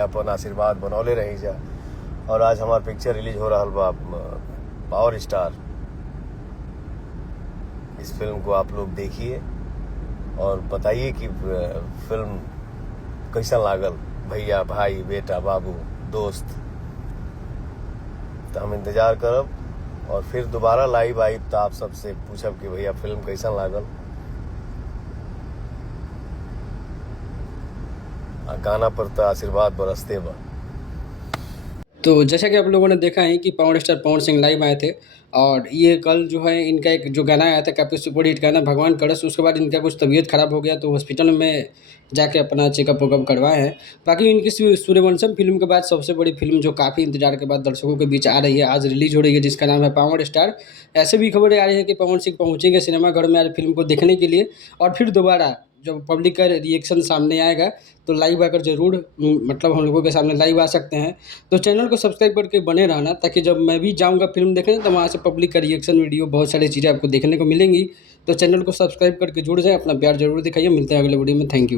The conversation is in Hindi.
अपन आशीर्वाद बनौले रही जा। और आज हमार पिक्चर रिलीज हो रहा बा पावर स्टार। इस फिल्म को आप लोग देखिए और बताइए कि फिल्म कैसा लागल। भैया, भाई, बेटा, बाबू, दोस्त, तो हम इंतजार करब और फिर दोबारा लाइव आई तो आप सबसे पूछब कि भैया फिल्म कैसा लागल। गाना पर तो आशीर्वाद बरसते बा। तो जैसा कि आप लोगों ने देखा है कि power star Pawan Singh live आए थे और ये कल जो है इनका एक जो गाना आया था काफ़ी सुपर हिट गाना भगवान करस, उसके बाद इनका कुछ तबीयत खराब हो गया तो हॉस्पिटल में जाके अपना चेकअप वेकअप करवाए हैं। बाकी इनकी सूर्यवंशम फिल्म के बाद सबसे बड़ी फिल्म जो काफ़ी इंतजार के बाद दर्शकों के बीच आ रही है, आज रिलीज हो रही है, जिसका नाम है पावर स्टार। ऐसे भी खबरें आ रही है कि पवन सिंह पहुंचेंगे सिनेमाघर में आज फिल्म को देखने के लिए और फिर दोबारा जब पब्लिक का रिएक्शन सामने आएगा तो लाइव आकर ज़रूर मतलब हम लोगों के सामने लाइव आ सकते हैं। तो चैनल को सब्सक्राइब करके बने रहना ताकि जब मैं भी जाऊंगा फिल्म देखने तो वहाँ से पब्लिक का रिएक्शन वीडियो बहुत सारी चीज़ें आपको देखने को मिलेंगी। तो चैनल को सब्सक्राइब करके जुड़ जाएं, अपना प्यार जरूर दिखाइए। मिलते हैं अगले वीडियो में। Thank you.